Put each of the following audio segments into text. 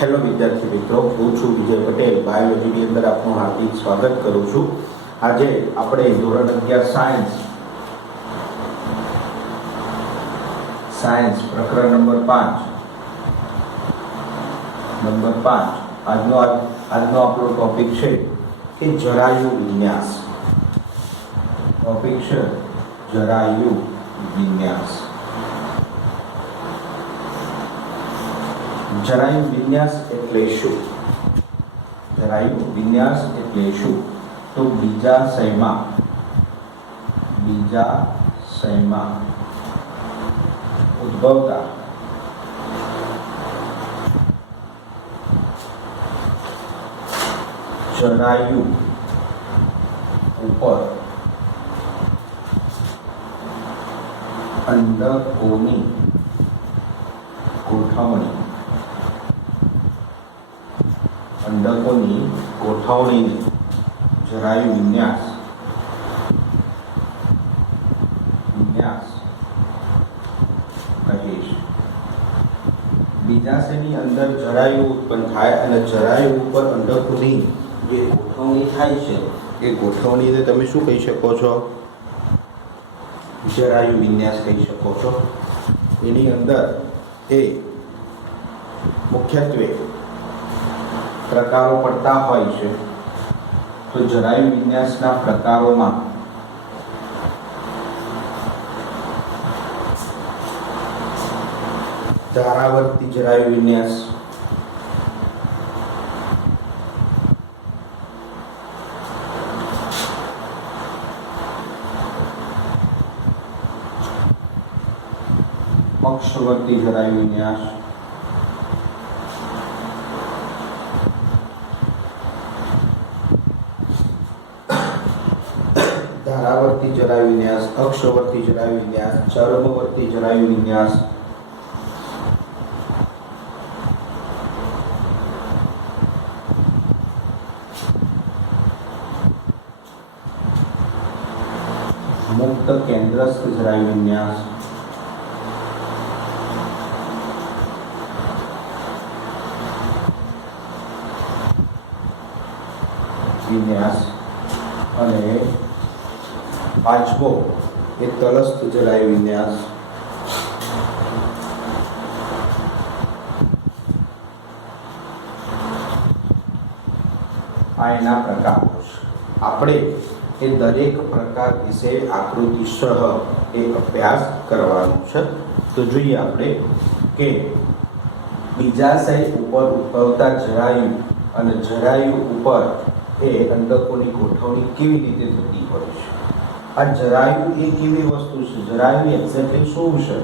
Hello વિદ્યાર્થી મિત્રો, હું છું વિજય પટેલ. બાયોલોજીની અંદર આપનું હાર્દિક સ્વાગત કરું છું. આજે આપણે ધોરણ 11 સાયન્સ પ્રકરણ નંબર 5 આજનો આપણો ટોપિક છે કે જરાયુ વિન્યાસ. ટોપિક છે જરાયુ વિન્યાસ. જરાયુ વિન્યાસ એટલે શું? જરાયુ વિન્યાસ એટલે શું? તો બીજાશયમાં ઉદ્ભવતા જરાયુ ઉપર અંડકોની ગોઠવણીને જરાયુ વિન્યાસ કહે છે. બીજાશયની અંદર જરાયુ ઉત્પન્ન થાય અને જરાયુ ઉપર અંડકોની જે ગોઠવણી થાય છે એ ગોઠવણીને તમે શું કહી શકો છો? જરાયુ વિન્યાસ કહી શકો છો. એની અંદર એ મુખ્યત્વે પ્રકારો પડતા હોય છે. તો જરાયુ વિન્યાસના પ્રકારોમાં ધારાવર્તી જરાયુ વિન્યાસ, અક્ષવર્તી જરાયુ વિન્યાસ, ધારાવર્તી જરાયુ વિન્યાસ, અક્ષવર્તી જરાયુ વિન્યાસ, ચર્મવર્તી જરાયુ વિન્યાસ, મુક્ત કેન્દ્રસ્થ જરાયુ વિન્યાસ, અને પાંચમો એ તલસ્થ જરાયુ વિન્યાસ. આ એના પ્રકારો છે. આપણે એ દરેક પ્રકાર વિશે આકૃતિસહ એ અભ્યાસ કરવાનો છે. તો જોઈએ આપણે કે બીજાશય ઉપર ઉદ્ભવતા જરાયુ અને જરાયુ ઉપર એ અંડકોની ગોઠવણી કેવી રીતે થતી હોય છે. આ જરાયુ એ કેવી વસ્તુ છે? જરાયુ એક્ઝેક્ટલી શું છે?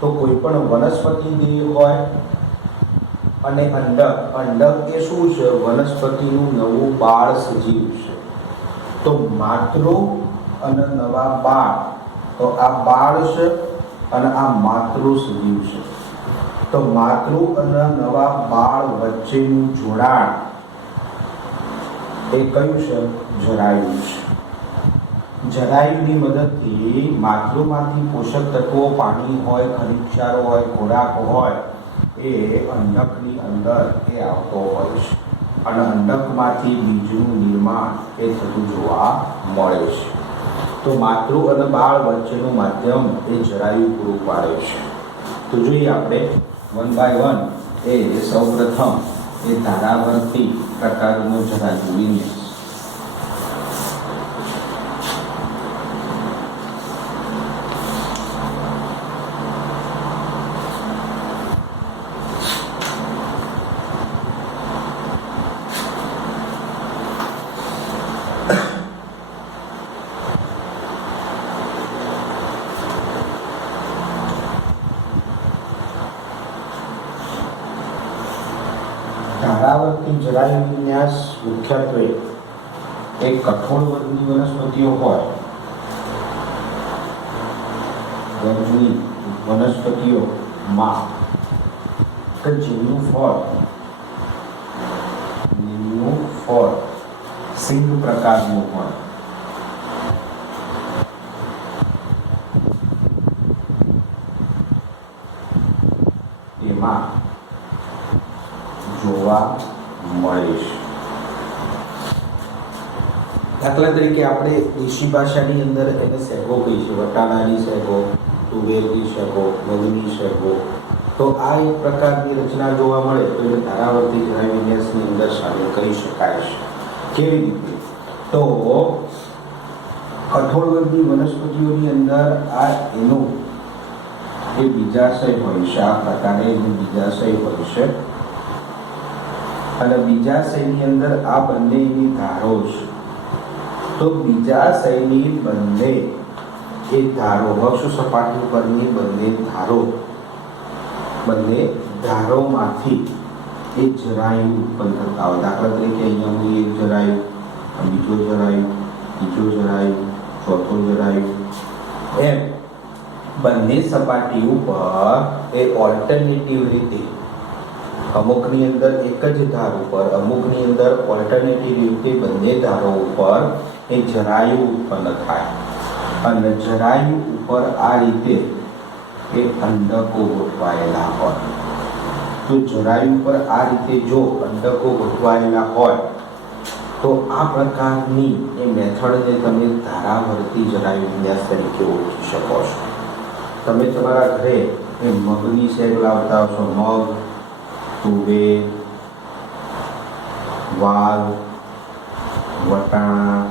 તો કોઈ પણ વનસ્પતિ દેહ હોય અને અંડક એ શું છે? વનસ્પતિનું નવું બાળ સજીવ છે. તો માતૃ અને નવા બાળ, તો આ બાળ છે અને આ માતૃ સજીવ છે. તો માતૃ અને નવા બાળ વચ્ચેનું જોડાણ એ કયું છે? જરાયુ છે. જરાયુની મદદથી માતૃમાંથી પોષક તત્વો, પાણી હોય, ખનિજ ક્ષારો હોય, ખોરાક હોય એ અંડકની અંદર એ આવતો હોય છે અને અંડકમાંથી બીજનું નિર્માણ એ થતું જોવા મળે છે. તો માતૃ અને બાળ વચ્ચેનું માધ્યમ એ જરાયુ પૂરું પાડે છે. તો જોઈએ આપણે 1 by 1 એ સૌપ્રથમ એ ધારાવર્તી પ્રકારનો જરાયુ વિન્યાસ. ધારાવર્તી જરાયુ વિન્યાસ મુખ્યત્વે એક કઠોળ વર્ગની વનસ્પતિઓ હોય, વર્ગની વનસ્પતિઓમાં કે જેમનું ફળ સિંગ પ્રકારનું હોય. તેમાં જોવા મળે છે. દાખલા તરીકે આપણે દેશી ભાષાની અંદર એને શેગો કહી છે, વટાણાની શેગો, તુવેરની શેગો, મગની શેગો. તો આ એક પ્રકારની રચના જોવા મળે તો એને ધારાવર્તી જરાય વિન્યાસની અંદર સામેલ કરી શકાય છે. કેવી રીતે? તો કઠોળવર્ગી વનસ્પતિઓની અંદર આ એનું એ બીજાશય હોય છે. આ પ્રકારે એનું બીજાશય હોય છે અને બીજાશયની અંદર આ બંનેની ધારો છે. તો બીજાશયની બંને એ ધારો, વક્ષ સપાટી પરની બંને ધારોમાંથી એ જરાયુ ઉત્પન્ન થતા હોય. દાખલા તરીકે અહીંયા હું એક જરાયુ, બીજો જરાયુ, ત્રીજો જરાયુ, ચોથો જરાયુ, એમ બંને સપાટી ઉપર એ ઓલ્ટરનેટિવ રીતે અમુકની અંદર એક જ ધાર ઉપર, અમુકની અંદર ઓલ્ટરનેટિવ રીતે બંને ધારો ઉપર એ જરાયુ ઉત્પન્ન થાય અને જરાયુ ઉપર આ રીતે એ અંડકો ગોઠવાયેલા હોય. તો જરાયુ ઉપર આ રીતે જો અંડકો ગોઠવાયેલા હોય તો આ પ્રકારની એ મેથડને તમે ધારાવર્તી જરાયુ વિન્યાસ તરીકે ઓળખી શકો છો. તમે તમારા ઘરે એ મગની શેગ લાવતા હશો, મગ, તુવેર, વાલ, વટાણા.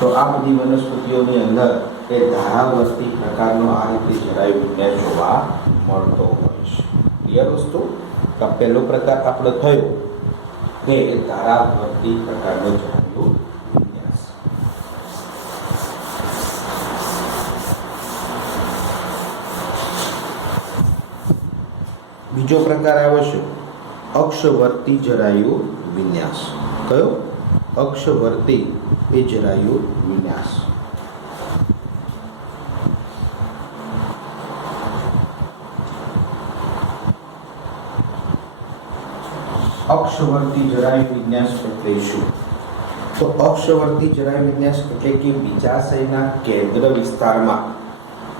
તો આ બધી વનસ્પતિઓની અંદર એ ધારાવર્તી પ્રકારનો આ રીતે જરાયુ વિન્યાસ જોવા મળતો હોય છે. ક્લિયર વસ્તુ? તો પહેલો પ્રકાર આપણો થયો કે ધારાવર્તી પ્રકારનો જરાયુ વિન્યાસ. બીજો પ્રકાર આવે છે અક્ષવર્તી જરાયુ વિન્યાસ. કયો? અક્ષવર્તી એ જરાયુ વિન્યાસ. અક્ષવર્તી જરાયુ વિન્યાસ એટલે શું? તો અક્ષવર્તી જરાયુ વિન્યાસ એટલે કે બીજાશયના કેન્દ્ર વિસ્તારમાં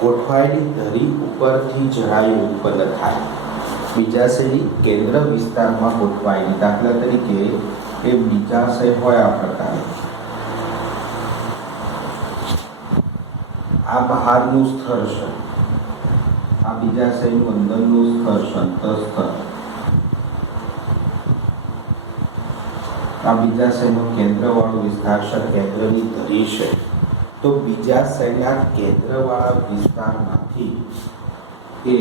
ગોઠવાયેલી ધરી ઉપરથી જરાયુ ઉત્પન્ન થાય. બીજાશયની કેન્દ્ર વિસ્તારમાં ગોઠવાયેલી, દાખલા તરીકે એ બીજાશય હોય આ પ્રકારે, આ બહારનું સ્તર છે, આ બીજાશયનું અંદરનું સ્તર છે, અંતઃસ્તર. આ બીજાશયનો કેન્દ્રવાળો વિસ્તાર છે, કેન્દ્રની ધરી છે. તો બીજાશયના કેન્દ્રવાળા વિસ્તારમાંથી એ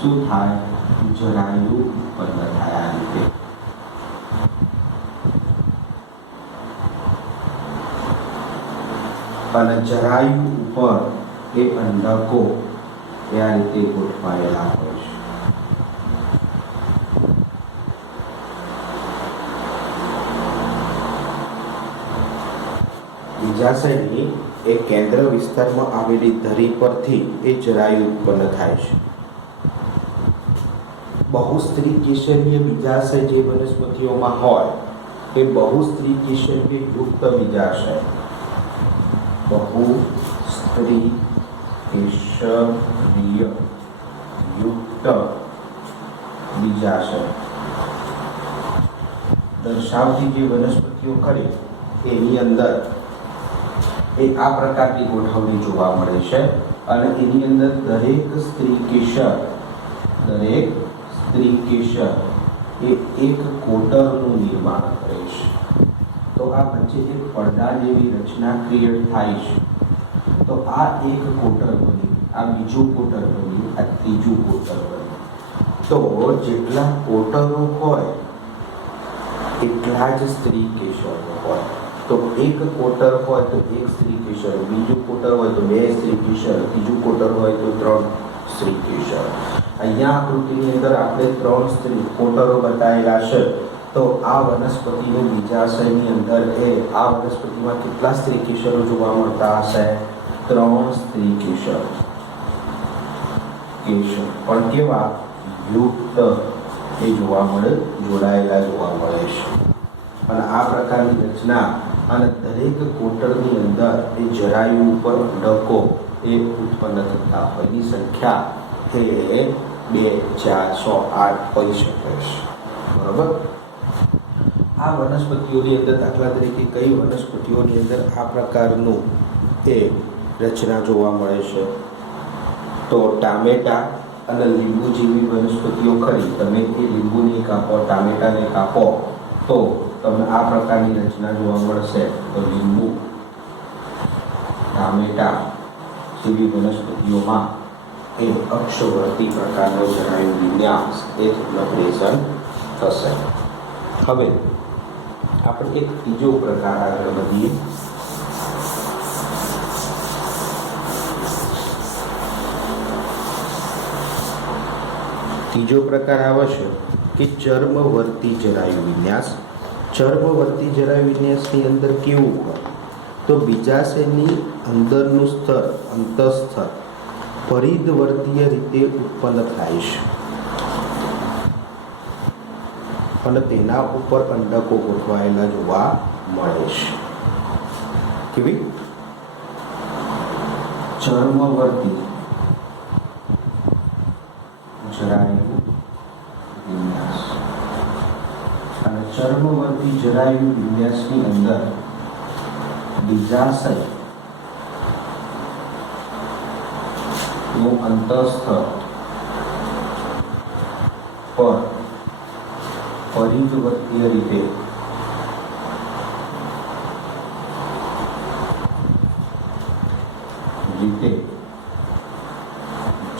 શું થાય? જરાયુ ઉત્પન્ન થાય આ રીતે. અને જરાયુ ઉપર એ અંડકો એ આ રીતે ગોઠવાયેલા હોય છે. બીજાશયની એ કેન્દ્ર વિસ્તારમાં આવેલી ધરી પરથી એ જરાયુ ઉત્પન્ન થાય છે. બહુસ્ત્રી કેસરીય બીજાશય જે વનસ્પતિઓમાં હોય એ બહુસ્ત્રી કેસરીય યુક્ત બીજાશય, બહુસ્ત્રી કેસરીય યુક્ત બીજાશય દર્શાવતી જે વનસ્પતિઓ ખરી એની અંદર એ આ પ્રકારની ગોઠવણી જોવા મળે છે. અને એની અંદર દરેક સ્ત્રી કેસર એ એક કોટરનું નિર્માણ કરે છે. તો આ વચ્ચે એક પડદા જેવી રચના ક્રિએટ થાય છે. તો આ એક કોટર બની, આ બીજું કોટર બની, આ ત્રીજું કોટર બની. તો જેટલા કોટરો હોય એટલા જ સ્ત્રી કેસરો હોય. તો એક કોટર હોય તો એક સ્ત્રી કેસર, બીજું કોટર હોય તો બે સ્ત્રી કેસર, ત્રીજું કોટર હોય તો 3 સ્ત્રી કેસર. અહીંયા આકૃતિની અંદર આપણે 3 સ્ત્રી કોટરો બતાવેલા છે. તો આ વનસ્પતિનું બીજાશયની અંદર એ આ વનસ્પતિમાં કેટલા સ્ત્રી કેસરો જોવા મળતા હશે? 3 સ્ત્રી કેસર. પણ કેવા? યુક્ત એ જોવા મળે, જોડાયેલા જોવા મળે છે. અને આ પ્રકારની રચના અને દરેક કોટરની અંદર એ જરાયુ ઉપર અંડકો એ ઉત્પન્ન થતા હોય. એની સંખ્યા એ 2, 4, 6, 8 હોઈ શકે છે. બરાબર. આ વનસ્પતિઓની અંદર દાખલા તરીકે કઈ વનસ્પતિઓની અંદર આ પ્રકારનું એ રચના જોવા મળે છે? તો ટામેટા અને લીંબુ જેવી વનસ્પતિઓ ખરી. તમે એ લીંબુને કાપો, ટામેટાને કાપો તો તમને આ પ્રકારની રચના જોવા મળશે. તો લીંબુ, ટામેટા જેવી વનસ્પતિઓમાં એ અક્ષવર્તી પ્રકારનો જણાયું વિન્યાસ એ પ્રેઝન્ટ થશે. હવે આપણે એક ત્રીજો પ્રકાર આગળ વધીએ. ત્રીજો પ્રકાર આવે છે કે ચર્મવર્તી જરાયુ વિન્યાસ. ચર્મવર્તી જરાયુ વિન્યાસની અંદર કેવું હોય? તો બીજાશયની અંદરનું સ્તર, અંતઃસ્તર પરિધવર્તીય રીતે ઉત્પન્ન થાય છે અને તેના ઉપર અંડકો ગોઠવાયેલા જોવા મળે છે. કેવી? ચર્મવર્તી જરાયુ વિન્યાસ. અને ચર્મવર્તી જરાયુ વિન્યાસની અંદર બીજાશય નું અંતઃસ્તર પર પરિધવર્તીય રીતે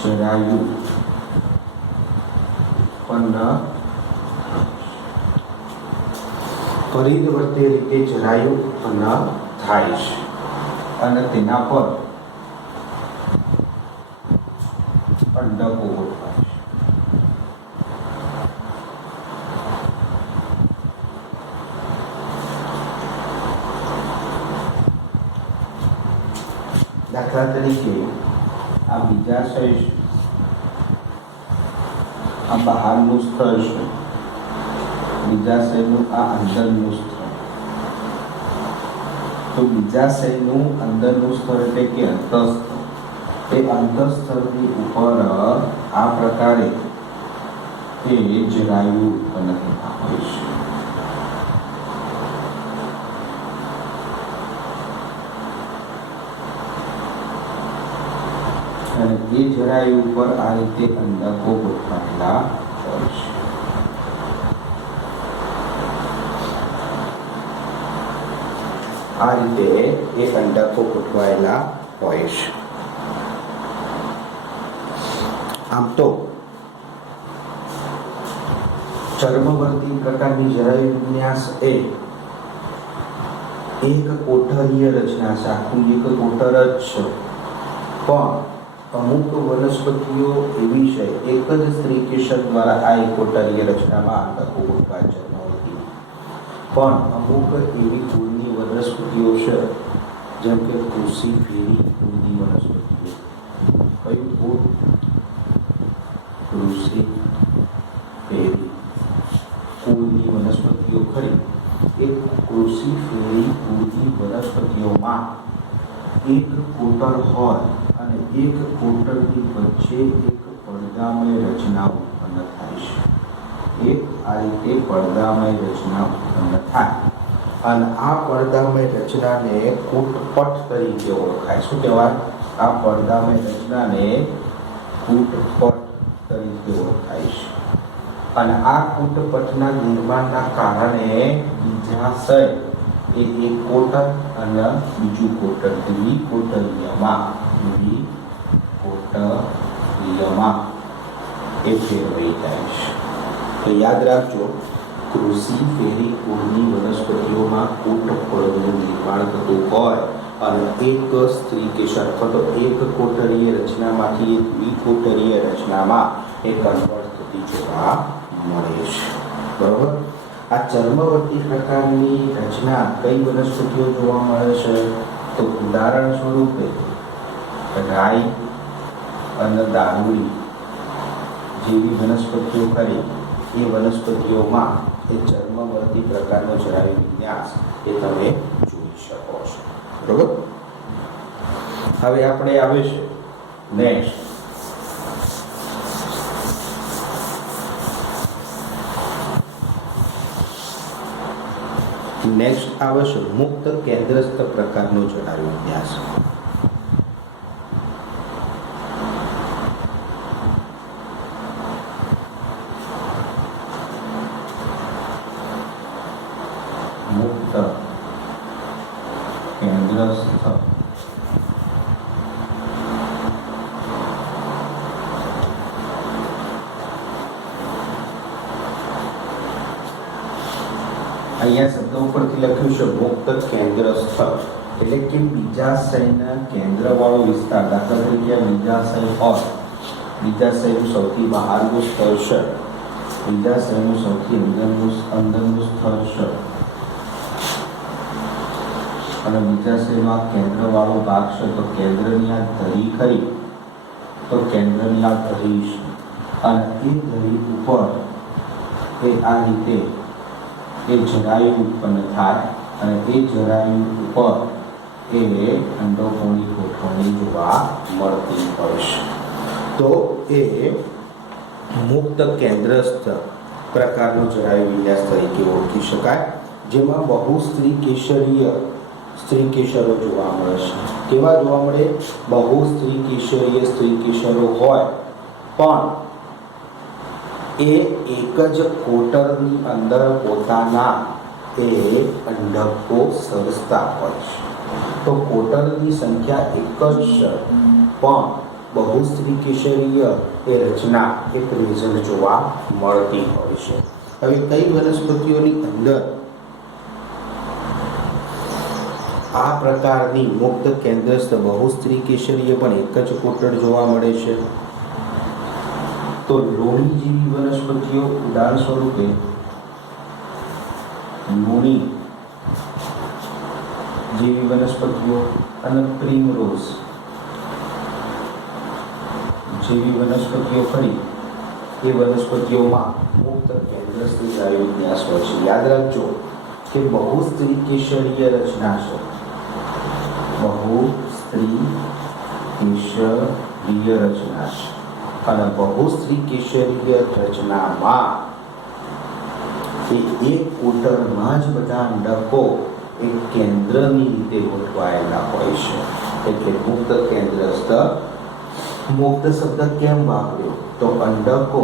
જરાયુ પરિધવર્તીય રીતે જરાયુ ઉત્પન્ન થાય છે અને તેના પર અંડકો ગોઠવાય છે. દાખલા તરીકે આ બીજાશય છે, આ બહારનું સ્તર છે, બીજાશયનું આ અંદરનું સ્તર. તો બીજાશયનું અંદરનું સ્તર એટલે કે અંતઃસ્તર, એ અંતઃસ્તરની ઉપર આ પ્રકારે એ જરાયુ ઉત્પન્ન થતા હોય છે. અને એ જરાયુ ઉપર આ રીતે અંડકો ગોઠવાયેલા હોય છે. આ રીતે એ અંડકો ગોઠવાયેલા હોય છે. આમ તો ચર્મવર્તી પ્રકારની જરાયુ વિન્યાસ એ એક કોઠરીય રચના છે. આખું એક કોઠર જ છે. પણ અમુક વનસ્પતિઓ એવી છે, એક જ સ્ત્રી કેસર દ્વારા આ એક કોઠરીય રચનામાં અંડકો ગોઠવાય ચર્મવર્તી. પણ અમુક એવી કુળની વનસ્પતિઓ છે, જેમ કે ક્રુસીફેરી કુળની વનસ્પતિઓ. કયું કુળ? ક્રુસીફેરી કુળની વનસ્પતિઓ ખરી. એક ક્રુસીફેરી કુળની વનસ્પતિઓમાં એક કોટર હોય અને એક કોટરની વચ્ચે એક પડદામય રચના ઉત્પન્ન થાય છે. એક આ રીતે પડદામય રચના ઉત્પન્ન થાય અને આ પડદામય રચનાને કૂટપટ તરીકે ઓળખાય. શું કહેવાય? આ પડદામય રચનાને કૂટપટ તરીકે ઓળખાય છે. અને આ કૂટપટના નિર્માણના કારણે બીજાશય એ એક કોટર અને બીજું કોટર દ્વિકોટરીયમાં એ ફેરવાઈ જાય છે. તો યાદ રાખજો, ક્રુસીફેરી કુળની વનસ્પતિઓમાં કૂટપળનું નિર્માણ થતું હોય અને એક સ્ત્રી કેસર અથવા તો એક કોટરીય રચનામાંથી એક દ્વિકોટરીય રચનામાં એ કન્વર્ટ થતી જોવા મળે છે. બરોબર. આ ચર્મવર્તી પ્રકારની રચના કઈ વનસ્પતિઓ જોવા મળે છે? તો ઉદાહરણ સ્વરૂપે રાઈ અને દારૂડી જેવી વનસ્પતિઓ ખરી. એ વનસ્પતિઓમાં એ ચર્મવર્તી પ્રકારનો જરાયુ વિન્યાસ એ તમે જોઈ શકો છો. બરોબર. હવે આપણે આવે છે નેક્સ્ટ નેક્સ્ટ આવે છે મુક્ત કેન્દ્રસ્થ પ્રકારનો જરાયુ વિન્યાસ. મુક્ત કેન્દ્રસ્થ અહીંયા શબ્દ ઉપરથી લખ્યું છે મુક્ત કેન્દ્રસ્થ એટલે કે બીજાશયના કેન્દ્રવાળો વિસ્તાર. દાખલા તરીકે બીજાશય હોય, બીજાશયનું સૌથી બહારનું સ્થળ છે, બીજાશયનું સૌથી અંદરનું સ્થળ છે અને બીજાશયનો આ કેન્દ્રવાળો ભાગ છે. તો કેન્દ્રની આ ધરી ખરી, તો કેન્દ્રની આ ધરી છે અને એ ધરી ઉપર એ આ રીતે એ જરાયુ ઉત્પન્ન થાય અને એ જરાયુ ઉપર એ અંડકોની ગોઠવણી જોવા મળતી હોય છે. તો એ મુક્ત કેન્દ્રસ્થ પ્રકારનો જરાયુ વિન્યાસ તરીકે ઓળખી શકાય, જેમાં બહુ સ્ત્રી કેસરો જોવા મળે છે. કેવા જોવા મળે? બહુ સ્ત્રી કેસરો હોય પણ એ એક જ કોટરની અંદર પોતાના એ અંડકો સર્જતા હોય છે. તો કોટરની સંખ્યા એક જ છે પણ બહુસ્ત્રી કેસરીય એ રચના એ પ્રેઝન્ટ જોવા મળતી હોય છે. હવે કઈ વનસ્પતિઓની અંદર આ પ્રકારની મુક્ત કેન્દ્રસ્થ બહુસ્ત્રી કેસરીય પણ એક જ કોટર જોવા મળે છે? તો લોણી જેવી વનસ્પતિઓ, ઉદાહરણ સ્વરૂપે લોણી જેવી વનસ્પતિઓ અને પ્રીમરોઝ જેવી વનસ્પતિઓ ખરી, એ વનસ્પતિઓમાં મુક્ત કેન્દ્રસ્થ જરાયુ વિન્યાસ હોય છે. યાદ રાખજો કે બહુસ્ત્રી કેસરીય રચના છે, બહુસ્ત્રી કેસરીય રચના છે અને બહુસ્ત્રી કેસરીય રચનામાં એક કોટરમાં જ બધા અંડકો એક કેન્દ્રની રીતે ગોઠવાયેલા હોય છે. એટલે મુક્ત કેન્દ્રસ્થ. મુક્ત શબ્દ કેમ વાપર્યો? તો અંડકો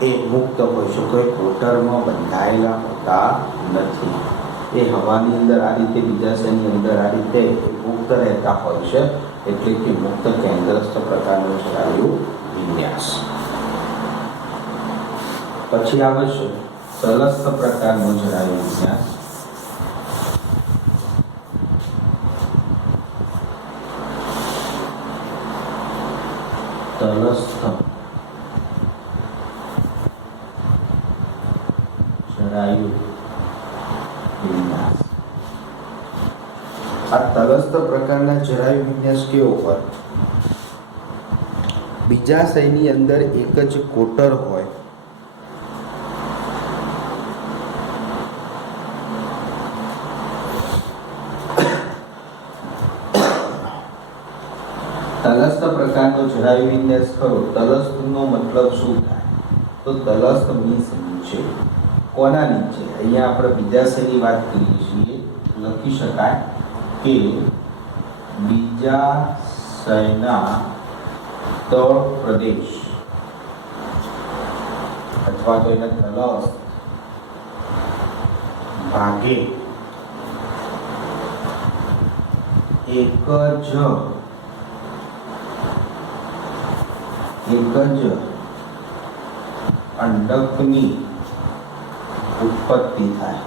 એ મુક્ત હોય છે, કોઈ કોટરમાં બંધાયેલા હોતા નથી. એ હવાની અંદર આ રીતે, બીજાશયની અંદર આ રીતે મુક્ત રહેતા હોય છે. એટલે કે મુક્ત કેન્દ્રસ્થ પ્રકારનો જરાયુ વિન્યાસ. પછી આવે છે તલસ્થ પ્રકારનો જરાયુ વિન્યાસ. તલસ્થ જરાયુ વિન્યાસ. આ તલસ્થ પ્રકારના જરાયુ વિન્યાસ કેવો હોય? બીજાશયની અંદર એક જ કોટર હોય, તલસ્થ પ્રકારનો જરાયુ વિન્યાસ ખરો. તલસ્થનો મતલબ શું થાય? તો તલસ્થ મીન્સ નીચે. કોના નીચે? અહીંયા આપણે બીજાશયની વાત કરીએ છીએ. લખી શકાય કે બીજાશયના તળ પ્રદેશ અથવા તો એના તલસ્થ ભાગે એક જ અંડકની ઉત્પત્તિ થાય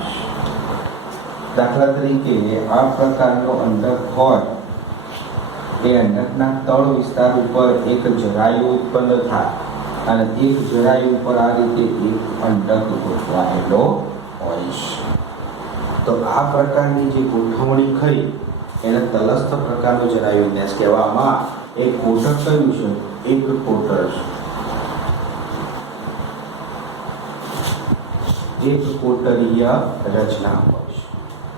છે. દાખલા તરીકે આ પ્રકારનો અંડક હોય, એ અંડકના તળ વિસ્તાર ઉપર એક જરાયુ ઉત્પન્ન થાય અને એક જરાયુ ઉપર આ રીતે એક અંડક ગોઠવાયેલો હોય છે. તો આ પ્રકારની જે ગોઠવણી ખરી એને તલસ્થ પ્રકારનો જરાયુ વિન્યાસ કહેવામાં. એક કોટર કયું છે? એક કોટર છે, એક કોટરીય રચના હોય છે.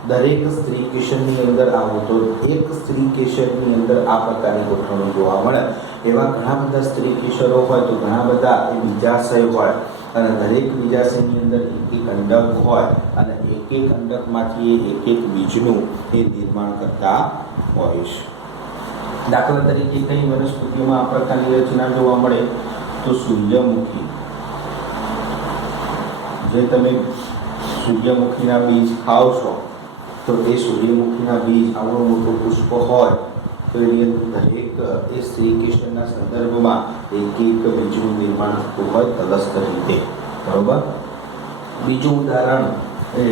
દરેક સ્ત્રી કેસરની અંદર આવો તો એક સ્ત્રી કેસરની અંદર આ પ્રકારની ગોઠવણી જોવા મળે. એવા ઘણા બધા સ્ત્રી કેસરો હોય તો ઘણા બધા એ બીજાશય હોય. અને દરેક બીજાશયની અંદર એક અંડક હોય અને એક અંડકમાંથી એક બીજનું એ નિર્માણ કરતા હોય છે. દાખલા તરીકે કઈ વનસ્પતિઓમાં આ પ્રકારની રચના જોવા મળે તો સૂર્યમુખી. જે તમે સૂર્યમુખીના બીજ ખાઓ છો તો એ સૂર્યમુખીના બીજ આવડું મોટું પુષ્પ હોય તો એની અંદર દરેક એ સ્ત્રી કેસરના સંદર્ભમાં એક બીજનું નિર્માણ થતું હોય તલસ્થ રીતે. બરોબર. બીજું ઉદાહરણ એ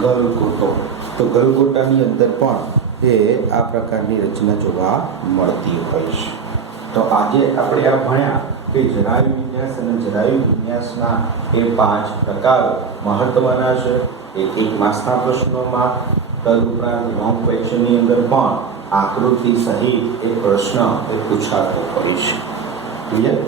ગલગોટો. તો ગલગોટાની અંદર પણ એ આ પ્રકારની રચના જોવા મળતી હોય છે. તો આજે આપણે આ ભણ્યા કે જરાયુ વિન્યાસ અને જરાયુ વિન્યાસના એ 5 પ્રકારો મહત્વના છે. એક માસના પ્રશ્નોમાં તદુપરાંત લોંગ ક્વેશ્ચનની અંદર પણ આકૃતિ સહિત એક પ્રશ્ન એ પૂછાતો હોય છે. ક્લિયર?